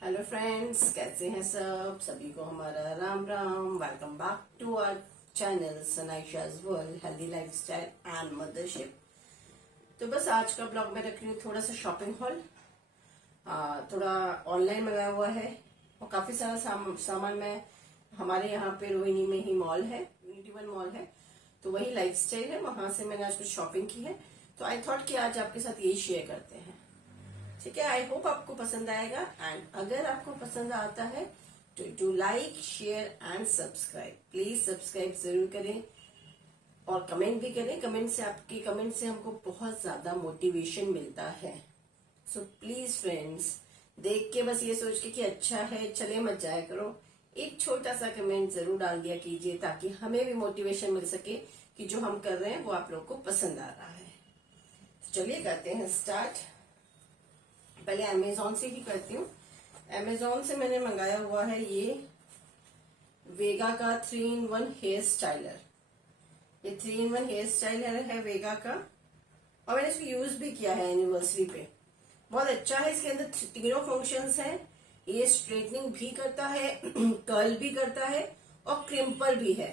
Hello friends, कैसे हैं सब? सभी को हमारा Ram Ram. Welcome back to our channel सनाइशाज world healthy lifestyle and mothership. तो बस आज का ब्लॉग में रख रही हूँ थोड़ा सा शॉपिंग हॉल। थोड़ा ऑनलाइन मंगाया हुआ है और काफी सारा सामान मैं हमारे यहाँ पे रोहिणी में ही मॉल है, यूनिटी वन मॉल है, तो वही लाइफस्टाइल है, वहां से मैंने आज कुछ शॉपिंग की है। तो आई थॉट कि आज आपके साथ यही शेयर करते हैं। ठीक है, आई होप आपको पसंद आएगा। एंड अगर आपको पसंद आता है तो do like, share and subscribe. Please subscribe जरूर करें और कमेंट भी करें। आपके कमेंट से हमको बहुत ज्यादा मोटिवेशन मिलता है। सो प्लीज फ्रेंड्स, देख के बस ये सोच के कि अच्छा है चले मत जाया करो, एक छोटा सा कमेंट जरूर डाल दिया कीजिए ताकि हमें भी मोटिवेशन मिल सके कि जो हम कर रहे हैं वो आप लोग को पसंद आ रहा है। तो चलिए करते हैं स्टार्ट। पहले अमेजोन से ही करती हूँ। अमेजोन से मैंने मंगाया हुआ है ये वेगा का 3-in-1 हेयर स्टाइलर। ये 3-in-1 हेयर स्टाइलर है वेगा का और मैंने इसको यूज भी किया है एनिवर्सरी पे। बहुत अच्छा है। इसके अंदर तीनों फंक्शंस हैं। ये स्ट्रेटनिंग भी करता है, कर्ल भी करता है और क्रिम्पर भी है।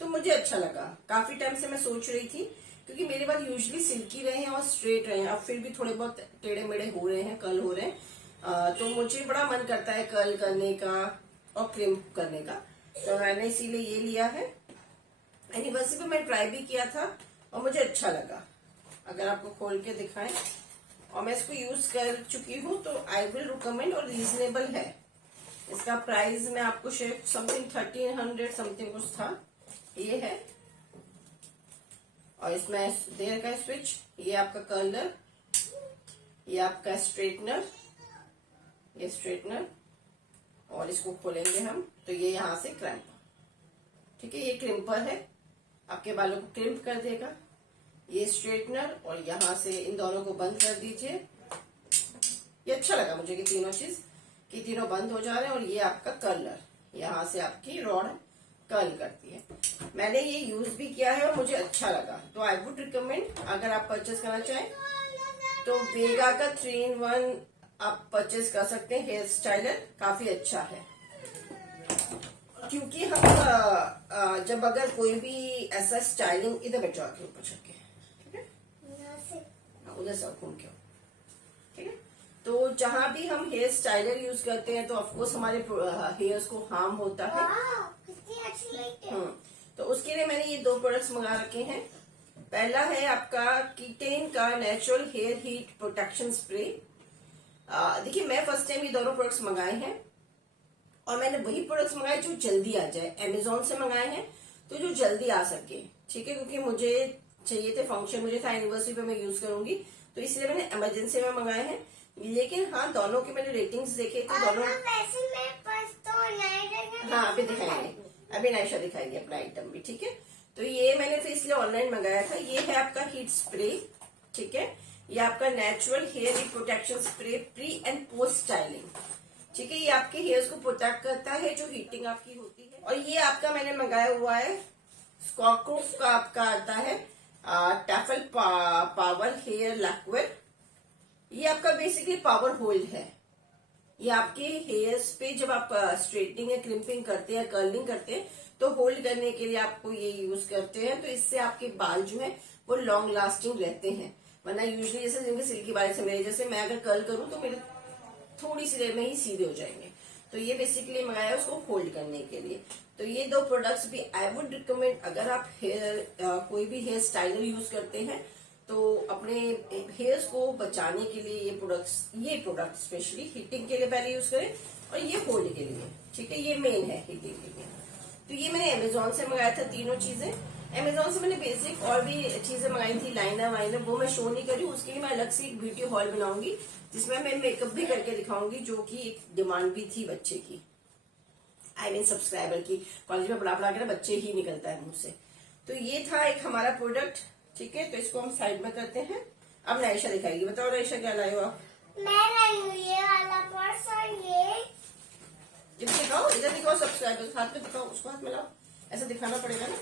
तो मुझे अच्छा लगा। काफी टाइम से मैं सोच रही थी क्योंकि मेरे बाल यूजुअली सिल्की रहे हैं और स्ट्रेट रहे हैं, अब फिर भी थोड़े बहुत टेढ़े मेढ़े हो रहे हैं, कर्ल हो रहे हैं। तो मुझे बड़ा मन करता है कर्ल करने का और क्रिम्प करने का, तो मैंने इसीलिए ये लिया है। एनिवर्सरी पे मैं ट्राई भी किया था और मुझे अच्छा लगा। अगर आपको खोल के दिखाएं, और मैं इसको यूज कर चुकी हूँ तो आई विल रिकमेंड और रीजनेबल है। इसका प्राइस मैं आपको शेयर समथिंग 1300 समथिंग कुछ था। ये है और इसमें दे रखा है स्विच। ये आपका कर्लर, ये आपका स्ट्रेटनर, ये स्ट्रेटनर, और इसको खोलेंगे हम तो ये यहाँ से क्रैम्प। ठीक है, ये क्रिम्पर है, आपके बालों को क्रिम्प कर देगा। ये स्ट्रेटनर और यहाँ से इन दोनों को बंद कर दीजिए। ये अच्छा लगा मुझे कि तीनों चीज कि तीनों बंद हो जा रहे हैं। और ये आपका कर्लर, यहाँ से आपकी रॉड कर्ल करती है। मैंने ये यूज भी किया है और मुझे अच्छा लगा, तो आई वुड रिकमेंड अगर आप परचेस करना चाहें तो वेगा का 3-in-1 आप परचेस कर सकते हैं। हेयर स्टाइलर काफी अच्छा है क्योंकि हम जब अगर कोई भी ऐसा स्टाइलिंग, इधर बैठो आके ऊपर चढ़ के, ठीक है, उधर से घूम के, ठीक है। तो जहां भी हम हेयर स्टाइलर यूज करते हैं तो ऑफकोर्स हमारे हेयर्स को हार्म होता है। तो उसके लिए मैंने ये 2 प्रोडक्ट्स मंगा रखे हैं। पहला है आपका कीटेन का natural hair heat protection spray. देखिए, मैं फर्स्ट टाइम ये दोनों प्रोडक्ट्स मंगाए हैं और मैंने वही प्रोडक्ट्स मंगाए जो जल्दी आ जाए। अमेजोन से मंगाए हैं तो जो जल्दी आ सके, ठीक है, क्योंकि मुझे चाहिए थे, फंक्शन मुझे था एनिवर्सरी पे मैं यूज करूंगी, तो इसलिए मैंने इमरजेंसी में मंगाए हैं। लेकिन हाँ, दोनों के मैंने रेटिंग्स देखे थे दोनों। हाँ, अभी दिखाएंगे, अभी नायशा दिखाएगी अपना आइटम भी, ठीक है। तो ये मैंने फिर इसलिए ऑनलाइन मंगाया था। ये है आपका हीट स्प्रे, ठीक है। ये आपका natural hair heat protection spray pre and post styling, ठीक है। ये आपके हेयर्स को प्रोटेक्ट करता है जो हीटिंग आपकी होती है। और ये आपका मैंने मंगाया हुआ है स्कॉक्रोफ का, आपका आता है टैफल पावर हेयर लिक्विड। ये आपका बेसिकली पावर होल्ड है। ये आपके हेयर्स पे जब आप स्ट्रेटनिंग या क्रिम्पिंग करते हैं, कर्लिंग करते हैं, तो होल्ड करने के लिए आपको ये यूज करते हैं। तो इससे आपके बाल जो है वो लॉन्ग लास्टिंग रहते हैं। वरना यूजली जैसे जिनके सिल्की बाल से, मेरे जैसे, मैं अगर कर्ल करूं तो मेरे थोड़ी सी देर में ही सीधे हो जाएंगे। तो ये बेसिकली मंगाया उसको होल्ड करने के लिए। तो ये 2 प्रोडक्ट्स भी आई वुड रिकमेंड अगर आप कोई भी हेयर स्टाइलर यूज करते हैं तो अपने हेयर्स को बचाने के लिए ये प्रोडक्ट स्पेशली हीटिंग के लिए पहले यूज करें और ये होल्ड के लिए, ठीक है। ये मेन है हीटिंग के लिए। तो ये मैंने अमेजोन से मंगाया था तीनों चीजें। अमेजोन से मैंने बेसिक और भी चीजें मंगाई थी, लाइनर वाइनर, वो मैं शो नहीं करी। उसके लिए मैं अलग से एक ब्यूटी हॉल बनाऊंगी जिसमें मैं मेकअप भी करके दिखाऊंगी, जो कि एक डिमांड भी थी बच्चे की, आई मीन सब्सक्राइबर की। कॉलेज में पढ़ा के ना बच्चे ही निकलता है मुंह से। तो ये था एक हमारा प्रोडक्ट, ठीक है। तो इसको हम साइड में करते हैं। अब नायशा दिखाएगी। बताओ नायशा, क्या लाए हो आप? मैं लाई हूँ ये वाला पर्स और ये। इधर दिखाओ, इधर दिखाओ, सब्सक्राइबर हाथ में दिखाओ, उसको हाथ में लाओ, ऐसा दिखाना पड़ेगा ना।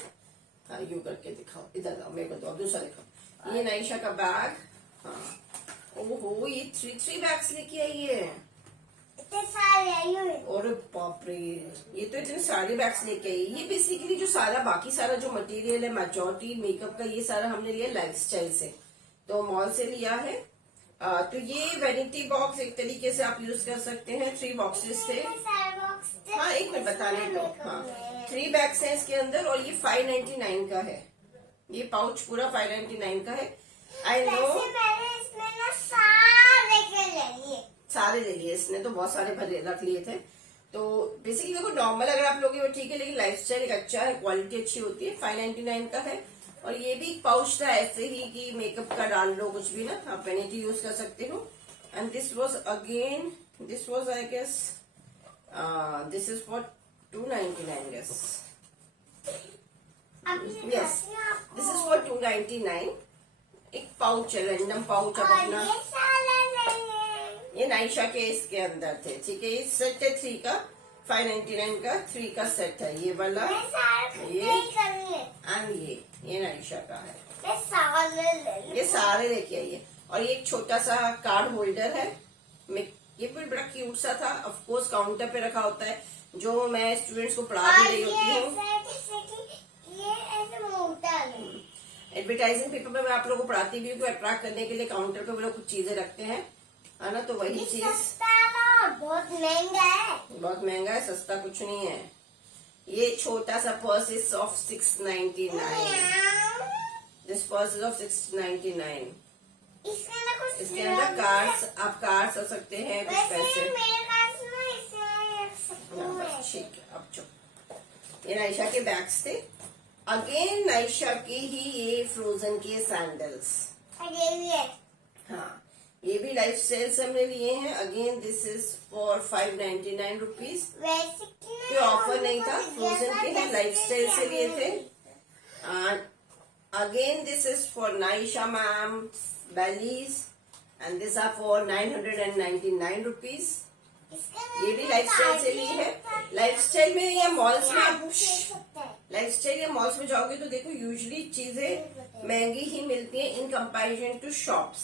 हाँ, यू करके दिखाओ, इधर लाओ, मेरे को तो अब दूसरा दिखाओ। ये नायशा का बैग। हाँ, ओहो, ये 3 बैग्स लेके आई है। इतने सारे ये और बाप रे, ये तो इतने सारे बैग्स लेके आई। ये बेसिकली जो सारा बाकी सारा जो मटेरियल है, मेजॉरिटी मेकअप का, ये सारा हमने लिया लाइफस्टाइल से, तो मॉल से लिया है। तो ये वैनिटी बॉक्स एक तरीके से आप यूज कर सकते हैं। 3 बॉक्सेस थे। सारे बॉक्स हाँ, एक मिनट बताने दो। हाँ, 3 बैग्स हैं इसके अंदर, और ये 599 का है। ये पाउच पूरा 599 का है। आई नो वैसे मैंने इसमें ना सारे के ले लिए। सारे ले लिए इसने, तो बहुत सारे भर रख लिए थे। तो बेसिकली देखो, नॉर्मल अगर आप लोगे वो ठीक है, लेकिन लाइफस्टाइल एक अच्छा है, क्वालिटी अच्छी होती है। 599 का है। और ये भी एक पाउच था ऐसे ही कि मेकअप का डाल लो कुछ भी ना, आप वैनिटी यूज कर सकते हो। And this was I guess this is for 299 guess. अभी यस, दिस इज फॉर 299। एक पाउच है, रैंडम पाउच आप और अपना। ये सारे ले लिए। ये नाइशा के इसके अंदर थे, ठीक है। ये सेट है 3 का, 599 का 3 का सेट है ये वाला। मैं सारे ये नहीं करनी है। एंड ये नाइशा का है। मैं सारे ले लिए। ये सारे लेके आइए। और ये एक छोटा सा कार्ड होल्डर है। ये भी बड़ा क्यूट सा था। ऑफ कोर्स काउंटर पे रखा होता है, जो मैं स्टूडेंट्स को पढ़ा भी और रही होती ये हूँ। ये ऐसे मोटा है। एडवर्टाइजिंग पेपर में मैं आप लोगों को पढ़ाती भी हूँ कि अट्रैक्ट करने के लिए काउंटर पे वो लोग कुछ चीजें रखते हैं, है ना। तो वही ये चीज सस्ता है ना, बहुत महंगा है। बहुत महंगा है, सस्ता कुछ नहीं है। ये छोटा सा purse is of 699। This purse is of 699। इसके अंदर कुछ इसके अंदर कार्ड्स, आप कार्ड्स रख सकते हैं, कुछ वैसे पैसे। मेरे पास ना इसमें रख सकती हाँ, हूँ मैं। बस ठीक है, अब चुप। ये नाइशा के बैग्स थे। अगेन नाइशा के ही ये फ्रोजन के सैंडल्स। और ये भी है। हाँ, ये भी लाइफ स्टाइल से हमने लिए हैं। Again this is for 599 rupees. वैसे कि ना कोई ऑफर नहीं था, हमको फ्रोजन के हैं, लाइफ स्टाइल से लिए थे। Again this is for Naisha ma'am bellies, and these are for 999 rupees. इसके ये भी लाइफस्टाइल से ली है। लाइफस्टाइल में या मॉल्स में आप सकता है। लाइफस्टाइल या मॉल्स में जाओगे तो देखो यूजुअली चीजें महंगी ही मिलती हैं in comparison to shops,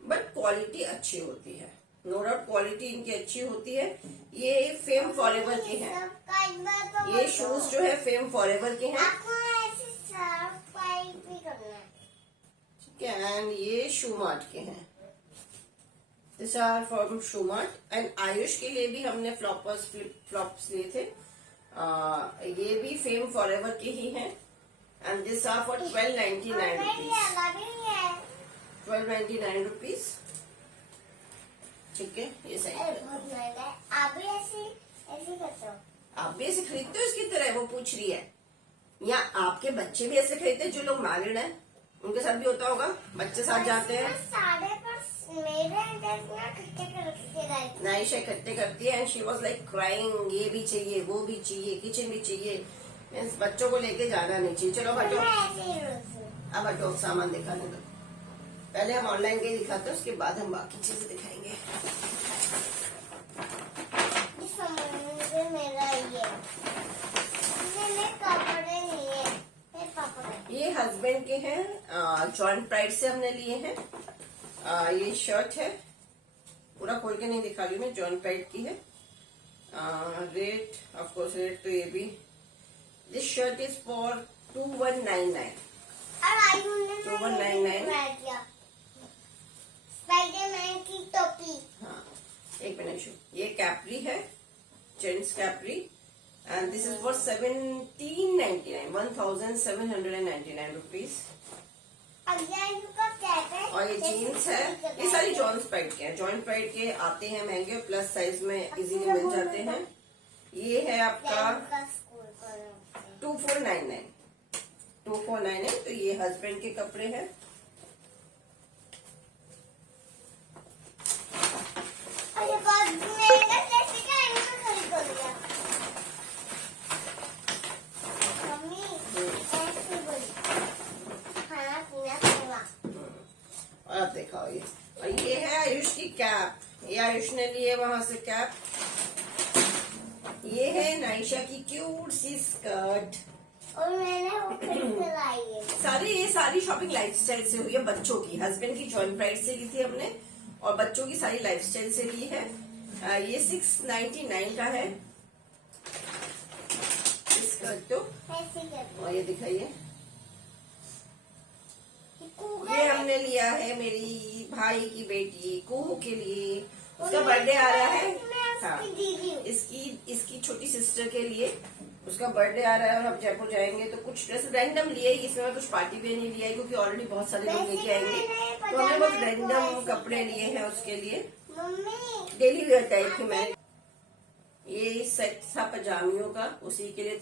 but quality अच्छी होती है। नो डाउट क्वालिटी इनकी अच्छी होती है। ये फेम फॉरएवर के हैं। सबका एक बार तो ये बताओ। शूज जो है फेम फॉरएवर के हैं। आपको ऐसे सर्फ पाइप भी करना है। एंड ये शू मार्ट के हैं। This are from Shoe Mart. And Ayush के लिए भी हमने फ्लॉपर्स फ्लिप फ्लॉप्स लिए थे। ये भी फेम फॉरएवर के ही हैं। एंड दिस आर फॉर 1299 और मेरी रुपीज। अलग ही है। 1299 रुपीज, ठीक है। ये सही अरे है। बहुत महंगा है। आप भी ऐसे ऐसे करते हो। आप भी ऐसे खरीदते हो इसकी तरह, वो पूछ रही है। या आपके बच्चे भी ऐसे खरीदते हैं जो लोग मैरिड हैं, उनके साथ भी होता होगा, बच्चे साथ जाते हैं। साढ़े पर मेरे अंदर ना इकट्ठे करके गए थे। नाइशा इकट्ठे करती है। And she was like crying, ये भी चाहिए, वो भी चाहिए, किचन भी चाहिए। मीन्स बच्चों को लेके जाना नहीं चाहिए। चलो मैं हटो, ऐसे ही रोती हूँ। अब हटो, सामान दिखाने दो। पहले हम ऑनलाइन के दिखाते हैं, उसके बाद हम बाकी चीजें दिखाएंगे। इस समुद्र मेरा ये मैंने कपड़े लिए मेरे पापा के। ये हस्बैंड के हैं, जॉइंट प्राइड से हमने लिए हैं। ये शर्ट है, पूरा खोल के नहीं दिखा रही हूँ मैं, जॉइंट प्राइड की है। रेट ऑफ कोर्स, रेट तो ये भी। This shirt is for 2199। और आयु ने 2199। स्पाइडरमैन की टोपी। हाँ, एक मिनट शो। ये कैप्री है, gents Capri. And this is for 1799 rupees. और ये आयु का कैप है। और ये जीन्स है। ये सारी जॉइंट प्राइड के हैं। जॉइंट प्राइड के आते हैं महंगे, प्लस साइज में इजीली मिल जाते हैं। ये है आपका आयु का स्कूल का 2499। 2499। तो ये हस्बैंड के कपड़े हैं। और ये बहुत महंगा जैसे का इनको खरीद लिया। मम्मी ऐसे बोली खाना पीना सेवा। और आप दिखाओ ये। और ये है आयुष की कैप। ये आयुष ने लिए वहां से कैप। ये है नाइशा की क्यूट सी स्कर्ट। और मैंने वो खरीद के लाई है। ये सारी शॉपिंग लाइफस्टाइल से हुई है। बच्चों की, हस्बैंड की जॉइंट प्राइड से ली थी हमने, और बच्चों की सारी लाइफस्टाइल से ली है। ये 699 का है इसका। तो ऐसे कर और ये दिखाइए, कूकर ये हमने लिया है मेरी भाई की बेटी कुहू के लिए। उसका बर्थडे आ रहा है। हाँ, उसकी दीदी हूँ। इसकी छोटी सिस्टर के लिए उसका बर्थडे आ रहा है और हम जयपुर जाएंगे तो कुछ ड्रेस रैंडम लिए ही, इसमें मैं कुछ पार्टी वेयर नहीं लिया है क्योंकि ऑलरेडी बहुत सारे लोग लेके आएंगे, तो हमने बहुत रैंडम कपड़े लिए हैं उसके लिए, मम्मी डेली वेयर टाइप की। मैं ये सेट था पजामियों का, उसी के लिए।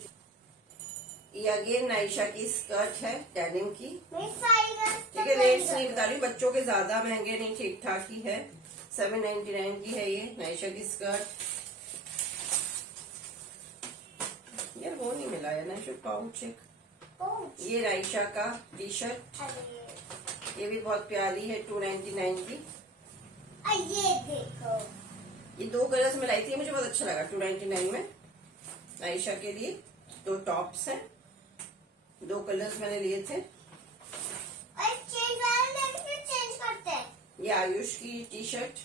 ये अगेन नाइशा की स्कर्ट है डेनिम की। मेरी सारी ठीक है, रेट्स नहीं बता रही, बच्चों के ज्यादा महंगे नहीं, ठीक ठाक ही है। 799 की है ये नाइशा की स्कर्ट। यार वो नहीं मिला है नाइशा पाउच एक। ये नाइशा का टी शर्ट, ये भी बहुत प्यारी है, 299 की। ये देखो, ये 2 कलर्स में लाई थी, मुझे बहुत अच्छा लगा 299 में। नाइशा के लिए 2 टॉप्स हैं, 2 कलर्स मैंने लिए थे। और चेंज करते हैं। ये आयुष की टी शर्ट,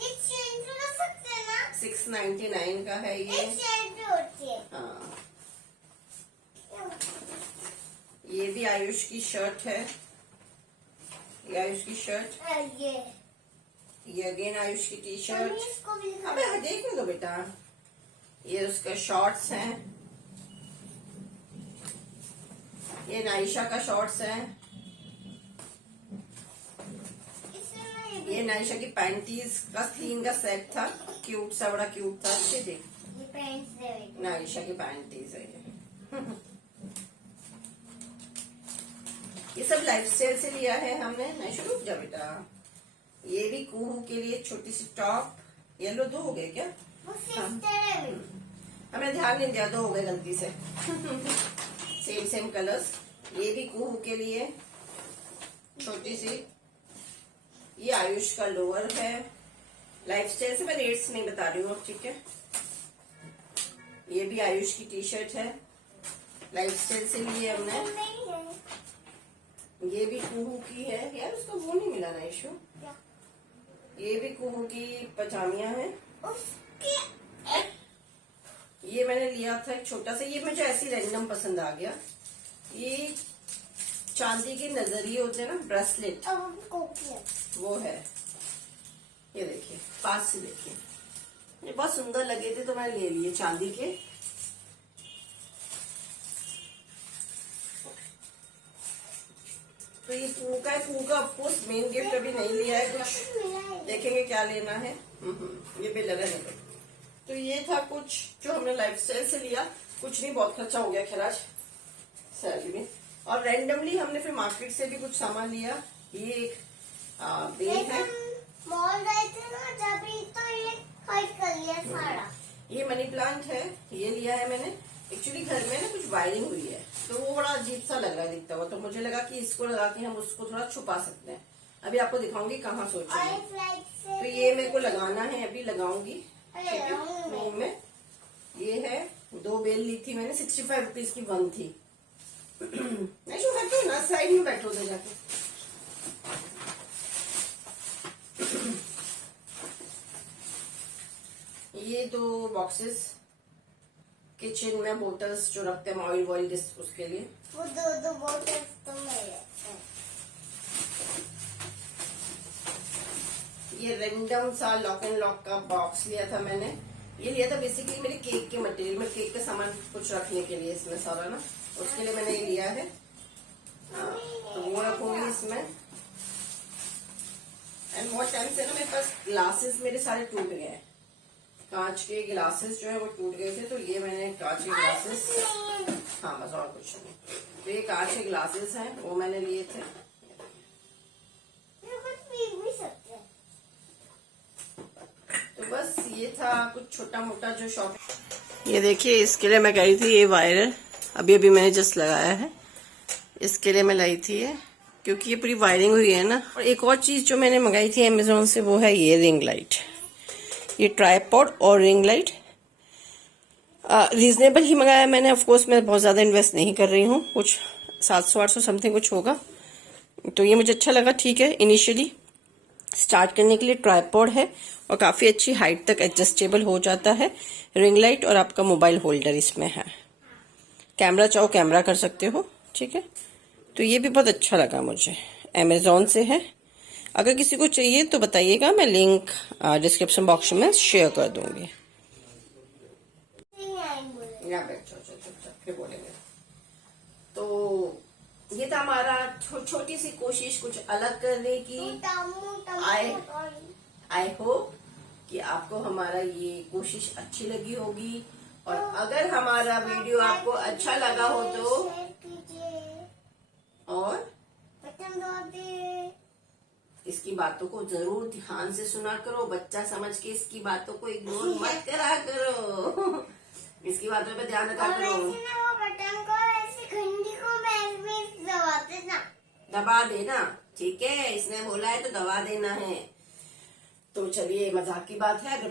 ये चेंज कर सकते हैं ना? 699 का है ये। एक चेंज भी होती है। हाँ, ये भी आयुष की शर्ट है, ये आयुष की शर्ट। ये अगेन आयुष की टी मम्मी शर्ट। इसको भी दिखा। अबे देखने दो बेटा, ये उसका शॉर्ट्स हैं, ये नाइशा का शॉर्ट्स है, इसमें ये नाइशा की पैंटीज का 3 का सेट था, क्यूट सा, बड़ा क्यूट था। अच्छे थे, ये पैंट्स दे बेटा। नाइशा की पैंटीज है ये सब लाइफस्टाइल से लिया है हमने। नाइशा रुक जा बेटा। ये भी कुहू के लिए छोटी सी टॉप, येलो 2 हो गए क्या? वो सिस्टर है मेरी। हमें ध्यान नहीं दिया, 2 हो गए गलती से सेम कलर्स। ये भी कुहू के लिए छोटी सी। ये आयुष का लोअर है, लाइफस्टाइल से मैं रेट्स नहीं बता रही हूँ, ठीक है। ये भी आयुष की टी शर्ट है, लाइफस्टाइल से लिए हमने। नहीं है। ये भी कुहू की है, यार उसका वो नहीं मिला ना इशू। क्या? ये भी कुहू की पजामियां हैं। उसके ये मैंने लिया था एक छोटा सा, ये मुझे ऐसी रैंडम पसंद आ गया। ये चांदी के नजरिए होते हैं ना, ब्रेसलेट, अब हम कॉपी है। वो है। ये देखिए, पास से देखिए, ये बहुत सुंदर लगे थे तो मैं ले लिए चांदी के। तो ये कुहू का है, कुहू का ऑफकोर्स मेन गिफ्ट अभी नहीं लिया है, कुछ देखेंगे क्या लेना है। ये भी लगा नहीं। तो ये था कुछ जो हमने लाइफस्टाइल से लिया, कुछ नहीं, बहुत खर्चा हो गया खैर आज सैलरी में। और रैंडमली हमने फिर मार्केट से भी कुछ सामान लिया। ये एक बेग है, मॉल गए थे ना जब ही, तो ये खरीद कर लिया सारा। ये मनी प्लांट है, ये लिया है मैंने। एक्चुअली घर में ना कुछ वायरिंग हुई है तो वो बड़ा अजीब सा लग रहा है दिखता हुआ, तो मुझे लगा कि इसको लगा के हम उसको थोड़ा छुपा सकते हैं। अभी आपको दिखाऊंगी कहाँ सोचेंगे। तो ये मेरे को लगाना है, अभी लगाऊंगी रूम में। ये है, 2 बेल ली थी मैंने, 65 रुपीज की 1 थी। नहीं शो करते ना, साइड में बैठो दे जाके। ये 2 बॉक्सेस किचन में, बोतल्स जो रखते हैं ऑयल उसके लिए। वो 2 बोतल तो मेरे हैं। ये रैंडम सा लॉक एंड लॉक का बॉक्स लिया था मैंने। ये लिया था बेसिकली मेरे केक के मटेरियल में, केक का सामान कुछ रखने के लिए इसमें सारा ना, उसके लिए मैंने ये लिया है। तो वो रखूंगी इसमें। एंड बहुत टाइम से ना मेरे पास ग्लासेस मेरे सारे टूट गए हैं, कांच के ग्लासेस जो है वो टूट गए थे, तो ये मैंने कांच के ग्लासेस, हाँ बस और कुछ नहीं, तो ये कांच के ग्लासेस हैं वो मैंने लिए थे। तो बस ये था कुछ छोटा मोटा जो शॉप। ये देखिए, इसके लिए मैं गई थी, ये वायर अभी मैंने जस्ट लगाया है, इसके लिए मैं लाई थी ये, क्योंकि ये पूरी वायरिंग हुई है ना। और एक और चीज जो मैंने मंगाई थी अमेजोन से, वो है ये रिंग लाइट, ये ट्राइपॉड और रिंग लाइट। रीजनेबल ही मंगाया मैंने, ऑफ कोर्स मैं बहुत ज्यादा इन्वेस्ट नहीं कर रही हूँ, कुछ 700-800 समथिंग कुछ होगा, तो ये मुझे अच्छा लगा, ठीक है इनिशियली। स्टार्ट करने के लिए ट्राइपॉड है और काफी अच्छी हाइट तक एडजस्टेबल हो जाता है। रिंग लाइट और आपका मोबाइल होल्डर इसमें है। कैमरा चाहो कैमरा कर सकते हो, ठीक है। तो ये भी बहुत अच्छा लगा मुझे, अमेजोन से है। अगर किसी को चाहिए तो बताइएगा, मैं लिंक डिस्क्रिप्शन बॉक्स में शेयर कर दूंगी। यहाँ बैठ जाओ, चुपचाप फिर बोलेंगे। तो ये था हमारा छोटी सी कोशिश कुछ अलग करने की। आई होप कि आपको हमारा ये कोशिश अच्छी लगी होगी। और अगर हमारा वीडियो आपको अच्छा लगा हो तो और इसकी बातों को जरूर ध्यान से सुना करो। बच्चा समझ के इसकी बातों को इग्नोर मत करा करो। इसकी बातों पे ध्यान रखा करो। दबा देना, ठीक है। इसने बोला है तो दबा देना है। तो चलिए, मजाक की बात है। अगर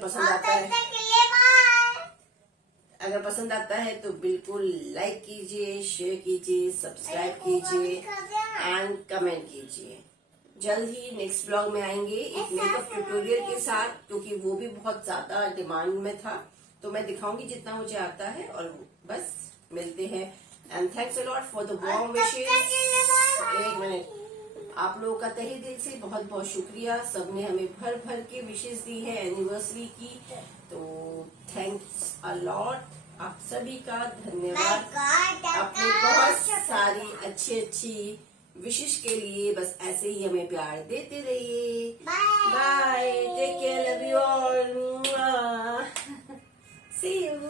पसंद आता है तो बिल्कुल लाइक कीजिए, शेयर कीजिए, सब्सक्राइब कीजिए एंड कमेंट कीजिए। जल्द ही नेक्स्ट ब्लॉग में आएंगे एक मेकअप ट्यूटोरियल के साथ, क्योंकि वो भी बहुत ज्यादा डिमांड में था। तो मैं दिखाऊंगी जितना मुझे आता है। और बस मिलते हैं and thanks a lot for the warm wishes. एक मिनट, आप लोगों का तहे दिल से बहुत बहुत शुक्रिया। सबने हमें भर भर के विशेस दी है एनिवर्सरी की। तो थैंक्स अ लॉट, आप सभी का धन्यवाद। अपनी बहुत सारी अच्छी विशेष के लिए बस ऐसे ही हमें प्यार देते रहिए। Bye, take care, love you all, see you.